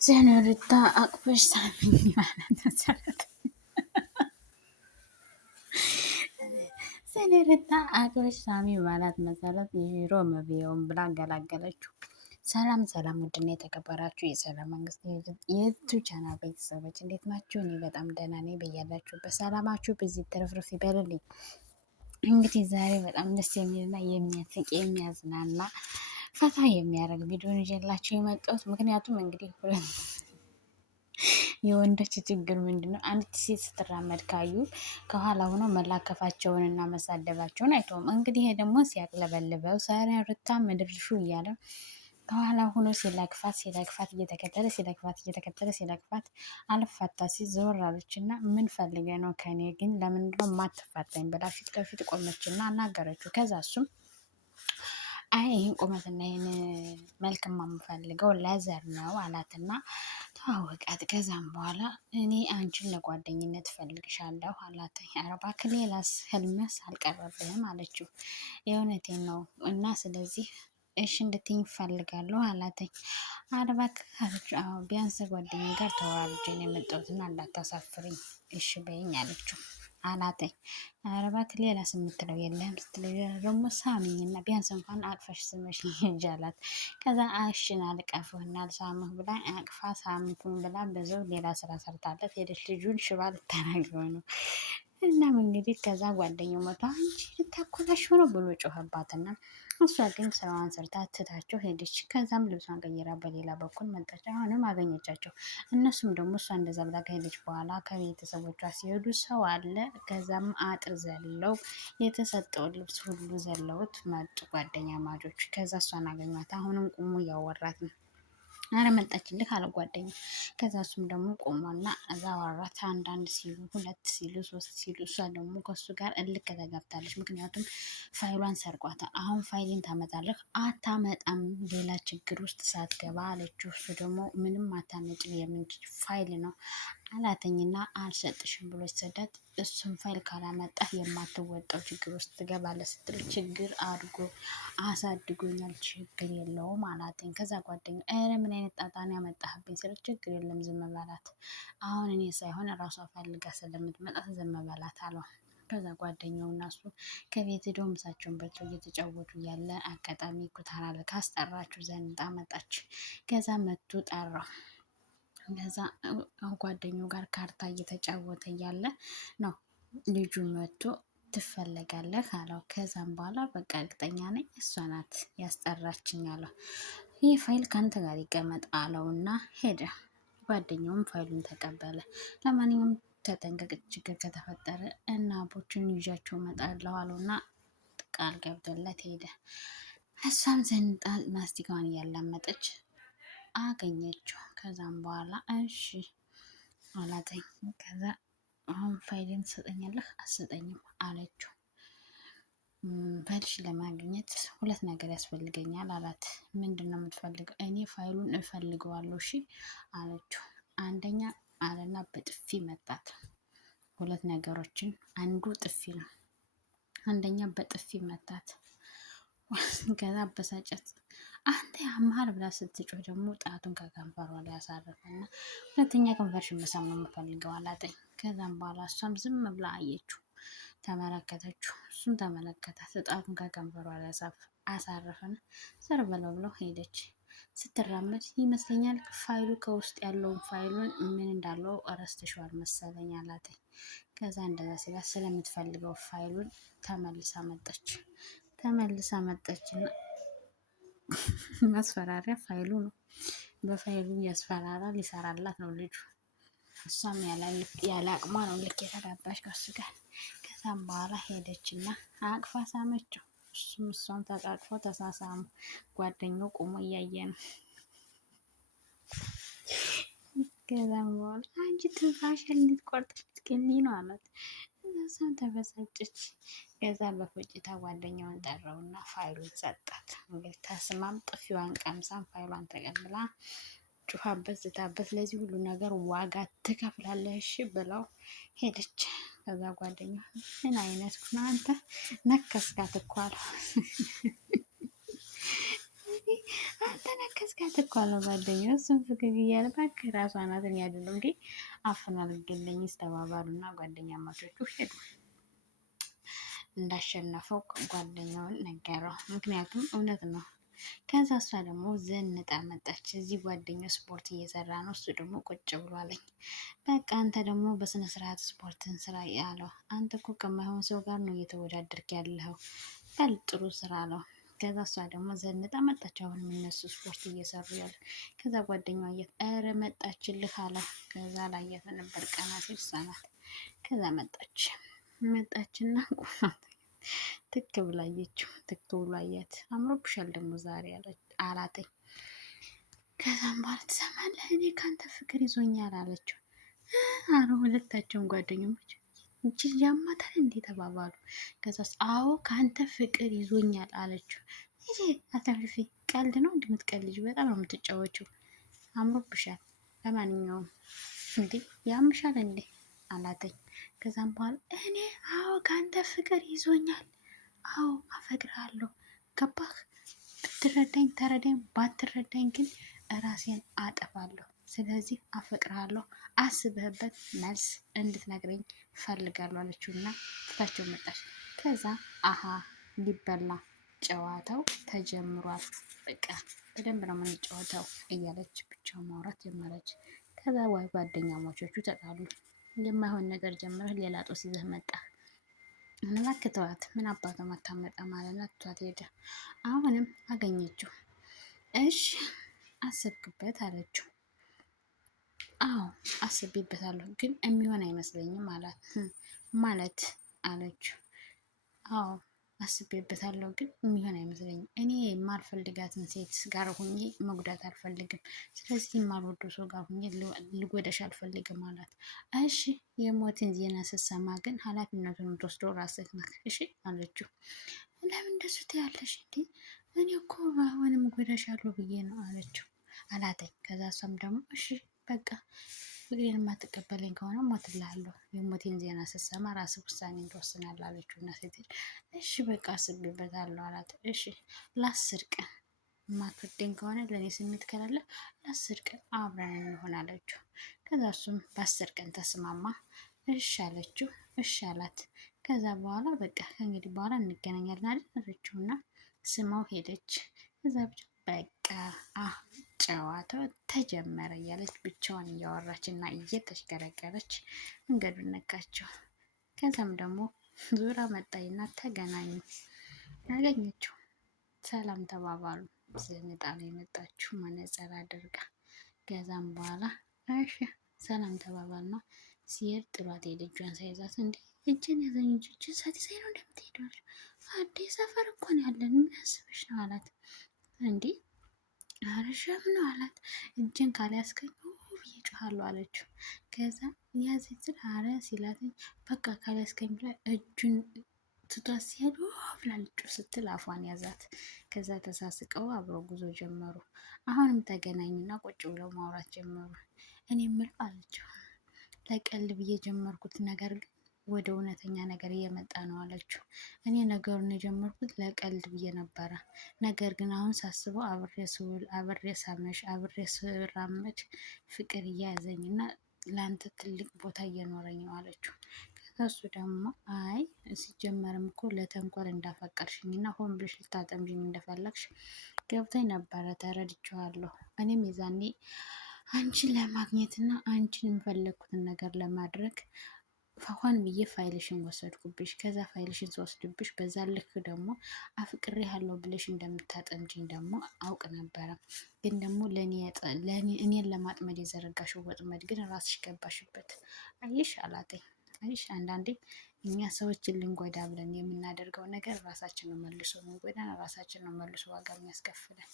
ሴኖሪታ አቅፈሽ ሳሚኝ ማለት መሰረት ሴኖሪታ አቅፈሽ ሳሚ ማለት መሰረት የሮ መብያውን ብላ ገላገለችው። ሰላም ሰላም፣ ውድና የተከበራችሁ የሰላም መንግስት የዩቱብ ቻናል ቤተሰቦች እንዴት ናችሁ? እኔ በጣም ደህና ነኝ። በያላችሁበት ሰላማችሁ በዚህ ትርፍርፍ ይበልልኝ። እንግዲህ ዛሬ በጣም ደስ የሚልና የሚያስቅ የሚያዝናና ፈታ የሚያደርግ ቪዲዮን ይዤላችሁ የመጣሁት ምክንያቱም እንግዲህ የወንዶች ችግር ምንድነው? አንዲት ሴት ስትራመድ ካዩ ከኋላ ሆኖ መላከፋቸውን እና መሳደባቸውን አይተውም። እንግዲህ ይሄ ደግሞ ሲያቅለበልበው ሩታ ምድርሹ እያለ ከኋላ ሆኖ ሲለክፋት እየተከተለ አልፋታ ሲል ዘወር አለች እና ምን ፈልገ ነው ከኔ ግን ለምንድነው ማትፋታኝ ብላ ፊት ለፊት ቆመች እና አናገረችው። ከዛ እሱም አይ ይህን ቁመትና ይህን መልክማ የምፈልገው ለዘር ነው አላትና ተዋወቃት። ከዛም በኋላ እኔ አንቺን ለጓደኝነት ፈልግሻለሁ አላት። ኧረ እባክህ ሌላስ ህልምስ አልቀረብህም አለችው። የእውነቴን ነው እና ስለዚህ እሺ እንድትይኝ እፈልጋለሁ አላተኝ። ኧረ እባክህ አለችው። አዎ ቢያንስ ጓደኛዬ ጋር ተወራርጄ ነው የመጣሁትና እንዳታሳፍርኝ እሺ በይኝ አለችው አላተኝ። ኧረ እባክህ ሌላስ የምትለው የለህም ስትለው ደግሞ ሳሚኝና ቢያንስ እንኳን አቅፈሽ ስመሽ እንጂ አላት። ከዛ እሽን አልቀፍህና ልሳምህ ብላ አቅፋ ሳምቱን ብላ በዛው ሌላ ስራ ሰርታለት ሄደች። ልጁን ሽባ ልታናግረው ነው። እናም እንግዲህ ከዛ ጓደኛው መቶ አንቺ ልታኮላሽ ሆኖ ብሎ ጮኸባትና እሷ ግን ስራዋን ሰርታ ትታቸው ሄደች። ከዛም ልብሷን ቀይራ በሌላ በኩል መጣች። አሁንም አገኘቻቸው። እነሱም ደግሞ እሷ እንደዛ ብላ ከሄደች በኋላ ከቤተሰቦቿ ሲሄዱ ሰው አለ። ከዛም አጥር ዘለው የተሰጠውን ልብስ ሁሉ ዘለውት መጡ ጓደኛ ማጆች። ከዛ እሷን አገኟት። አሁንም ቁሙ እያወራት ነው። አረ መጣችልህ አለ ጓደኛ። ከዛ እሱም ደግሞ ቆሟና እዛ አወራት። አንዳንድ ሲሉ ሁለት ሲሉ ሶስት ሲሉ እሷ ደግሞ ከሱ ጋር እልክ ተጋብታለች። ምክንያቱም ፋይሏን ሰርቋታል። አሁን ፋይልን ታመጣለህ አታመጣም ሌላ ችግር ውስጥ ሳትገባ አለችው። እሱ ደግሞ ምንም አታመጭ የምን ፋይል ነው አላተኝና አልሰጥሽም ብሎ ሰዳት። እሱም ፋይል ካላመጣህ የማትወጣው ችግር ውስጥ ትገባለህ ስትል ችግር አድርጎ አሳድጎኛል ችግር የለውም አላተኝ። ከዛ ጓደኛ ኧረ ምን አይነት ጣጣን ያመጣህብኝ ስለ ችግር የለም ዝም በላት፣ አሁን እኔ ሳይሆን እራሷ ፈልጋ ስለምትመጣ ዝም በላት አለው። ከዛ ጓደኛው እና እሱ ከቤት ሄደው ምሳቸውን በልተው እየተጫወቱ ያለ አጋጣሚ ኩታራ ካስጠራችሁ ዘንጣ መጣች። ከዛ መቱ ጠራው። ከዛ ጓደኛው ጋር ካርታ እየተጫወተ እያለ ነው ልጁ መቶ ትፈለጋለህ አለው። ከዛም በኋላ በቃ እርግጠኛ ነኝ እሷ ናት ያስጠራችኝ አለው። ይህ ፋይል ከአንተ ጋር ይቀመጥ አለውና ሄደ። ጓደኛውም ፋይሉን ተቀበለ። ለማንኛውም ተጠንቀቅ፣ ችግር ከተፈጠረ እና አቦችን ይዣቸው እመጣለሁ አለውና ቃል ገብቶለት ሄደ። እሷም ዘንጣ ማስቲካዋን እያላመጠች አገኘችው። ከዛም በኋላ እሺ አላተኝ። ከዛ አሁን ፋይልን ትሰጠኛለህ አትሰጠኝም አለችው። ፋይልሽ ለማግኘት ሁለት ነገር ያስፈልገኛል አላት። ምንድን ነው የምትፈልገው? እኔ ፋይሉን እፈልገዋለሁ እሺ አለችው። አንደኛ አለና በጥፊ መጣት። ሁለት ነገሮችን አንዱ ጥፊ ነው። አንደኛ በጥፊ መታት። ከዛ አበሳጨት። አንተ ያመሃል ብላ ስትጮህ ደግሞ ጣቱን ከከንፈሯ ላይ ያሳረፈና ሁለተኛ ከንፈርሽን መሳም ነው የምፈልገው አላተኝ። ከዛም በኋላ እሷም ዝም ብላ አየችው፣ ተመለከተችው። እሱም ተመለከታት። ጣቱን ከከንፈሯ ላይ አሳረፈና ዘር በለው ብለው ሄደች። ስትራመድ ይመስለኛል ፋይሉ ከውስጥ ያለውን ፋይሉን ምን እንዳለው ረስተሽዋል መሰለኝ አላተኝ። ከዛ እንደዛ ሲላት ስለምትፈልገው ፋይሉን ተመልሳ መጣችና ማስፈራሪያ ፋይሉ ነው። በፋይሉ እያስፈራራ ሊሰራላት ነው ልጁ። እሷም ያለ አቅሟ ነው ልክ የተጋባች ከሱ ጋር። ከዛም በኋላ ሄደችና አቅፋ ሳመችው። እሱም እሷም ተቃቅፎ ተሳሳሙ። ጓደኛው ቆሞ እያየ ነው። ከዛም በኋላ አንቺ ትንፋሽ ልትቆርጥሽ ልትገሊ ነው አላት። እሷም ተበሳጨች። ከዛ በፎጭታ ጓደኛውን ጠራውና ፋይሉን ሰጣት። እንግዲህ ተስማም ጥፊዋን ቀምሳም ፋይሏን ተቀብላ ጩኻበት ዝታበት ለዚህ ሁሉ ነገር ዋጋ ትከፍላለሽ ብለው ሄደች። ከዛ ጓደኛ ምን አይነት ኩና አንተ ነከስካት እኮ አለው። አልተነከስካት እኮ አለው ጓደኛው። እሱም ፍግግ እያለ እባክህ ራሷ ናት እኔ አይደለሁም እንዴ አፍና ልገለኝ ስተባባሉና ጓደኛ ማቾቹ ሄዱ። እንዳሸነፈው ጓደኛውን ነገረው። ምክንያቱም እውነት ነው። ከዛ እሷ ደግሞ ዘንጣ መጣች። እዚህ ጓደኛው ስፖርት እየሰራ ነው፣ እሱ ደግሞ ቁጭ ብሏለኝ። በቃ አንተ ደግሞ በስነ ስርዓት ስፖርትን ስራ ያለው፣ አንተ እኮ ከማይሆን ሰው ጋር ነው እየተወዳደርክ ያለኸው፣ በል ጥሩ ስራ አለው። ከዛ እሷ ደግሞ ዘንጣ መጣች። አሁንም እነሱ ስፖርት እየሰሩ ያለ። ከዛ ጓደኛዋ አየት፣ ኧረ መጣችልህ አለ። ከዛ ላያት ነበር ቀና ሲል ሰማት። ከዛ መጣችና ትክ ብላ አየችው። ትክ ብሎ አያት። አምሮብሻል ደግሞ ዛሬ አላተኝ። ከዛም በኋላ ትሰማለህ እኔ ካንተ ፍቅር ይዞኛል አለችው። አረ ሁለታቸውን ጓደኞች እንጂ ያማታል እንዴ ተባባሉ። ከዛስ አዎ ካንተ ፍቅር ይዞኛል አለችው። ይሄ አታልፊ ቀልድ ነው እንደምትቀልጅ በጣም ነው የምትጫወችው። አምሮብሻል ለማንኛውም እንዴ ያምሻል እንዴ አላተኝ። ከዛም በኋላ እኔ አዎ ካንተ ፍቅር ይዞኛል፣ አዎ አፈቅርሃለሁ፣ ገባህ? ብትረዳኝ ተረዳኝ፣ ባትረዳኝ ግን ራሴን አጠፋለሁ። ስለዚህ አፈቅርሃለሁ፣ አስበህበት መልስ እንድትነግረኝ ፈልጋለሁ አለችው እና ትታቸው መጣች። ከዛ አሀ ሊበላ ጨዋታው ተጀምሯል፣ በቃ በደንብ ነው የምንጫወተው እያለች ብቻውን ማውራት ጀመረች። ከዛ ዋይ ጓደኛሞቾቹ ተጣሉ። የማይሆን ነገር ጀምረህ ሌላ ጦስ ይዘህ መጣ። መላክተዋት ምን አባቷ ማታመጣ ማለት ነው። ትቷት ሄደ። አሁንም አገኘችው። እሺ አሰብክበት አለችው። አዎ አስቤበታለሁ ግን የሚሆን አይመስለኝም አላት። ማለት አለችው። አዎ አስቤበታለሁ ግን የሚሆን አይመስለኝም። እኔ የማልፈልጋትን ሴት ጋር ሁኜ መጉዳት አልፈልግም። ስለዚህ የማልወደው ሰው ጋር ሁኜ ልጎዳሽ አልፈልግም አላት። እሺ የሞትን ዜና ስትሰማ ግን ኃላፊነቱን የምትወስደው ራስህ ነህ እሺ አለችው። ለምን እንደሱ ትያለሽ እንዴ? እኔ እኮ አሁንም ጎዳሻለሁ ብዬ ነው አለችው አላተኝ። ከዛ እሷም ደግሞ እሺ በቃ ፍቅሬን የማትቀበለኝ ከሆነ ሞትልሃለሁ፣ የሞቴን ዜና ስትሰማ ራስህ ውሳኔ ትወስናለህ አለችው። እና ሴት እሺ በቃ አስቤበታለሁ አላት። እሺ ለ10 ቀን የማትወደኝ ከሆነ ለእኔ ስሜት ከሌለ ለ10 ቀን አብረን እንሆን አለችው። ከዛ እሱም በ10 ቀን ተስማማ። እሺ አለችው። እሺ አላት። ከዛ በኋላ በቃ ከእንግዲህ በኋላ እንገናኛለን አለችው እና ስማው ሄደች። ከዛ በቃ ጨዋታው ተጀመረ እያለች ብቻዋን እያወራች እና እየተሽከረከረች መንገዱን ነካቸው። ከዛም ደግሞ ዙራ መጣይና ተገናኙ። ያገኘችው ሰላም ተባባሉ። ዘንጣ ነው የመጣችው መነጽር አድርጋ። ከዛም በኋላ እሺ ሰላም ተባባልና ሲሄድ ጥሏት ሄደ። እጇን ሳይዛት እንዴ እጅን ያዘኝ እጅ ሳትይዘኝ ነው እንደምትሄደው አዲስ ሰፈር እኮ ነው ያለን ምን አስበሽ ነው አላት። እንዴ አረሻም ነው አላት። እጅን ካልያዝከኝ ብዬ ጮሃለሁ አለችው። ከዛ ያዘኝ ስል አረ ሲላትኝ በቃ ካልያዝከኝ ብላ እጁን ትቷት ሲሄድ ብላ ልጮህ ስትል አፏን ያዛት። ከዛ ተሳስቀው አብረው ጉዞ ጀመሩ። አሁንም ተገናኙና ቁጭ ብለው ማውራት ጀመሩ። እኔ የምለው አለችው ለቀልድ ብዬ ጀመርኩት ነገር ግን ወደ እውነተኛ ነገር እየመጣ ነው አለችው። እኔ ነገሩን የጀመርኩት ለቀልድ ብዬ ነበረ። ነገር ግን አሁን ሳስበው አብሬ ስውል፣ አብሬ ሳመሽ፣ አብሬ ስራመድ ፍቅር እያያዘኝ እና ለአንተ ትልቅ ቦታ እየኖረኝ ነው አለችው። ከሱ ደግሞ አይ ሲጀመርም እኮ ለተንኮል እንዳፈቀርሽኝ እና ሆን ብለሽ ልታጠምጂኝ እንደፈለግሽ ገብቶኝ ነበረ፣ ተረድቼዋለሁ። እኔም የዛኔ አንቺን ለማግኘት እና አንቺን የምፈለግኩትን ነገር ለማድረግ ሆን ብዬ ፋይልሽን ወሰድኩብሽ። ከዛ ፋይልሽን ስወስድብሽ በዛ ልክ ደግሞ አፍቅሬሃለሁ ብለሽ እንደምታጠምጂኝ ደግሞ አውቅ ነበረ። ግን ደግሞ እኔን ለማጥመድ የዘረጋሽው ወጥመድ ግን ራስሽ ገባሽበት። አይሽ አላተኝ። አይሽ አንዳንዴ እኛ ሰዎችን ልንጎዳ ብለን የምናደርገው ነገር ራሳችን ነው መልሶ የሚጎዳን፣ ራሳችን ነው መልሶ ዋጋ የሚያስከፍለን።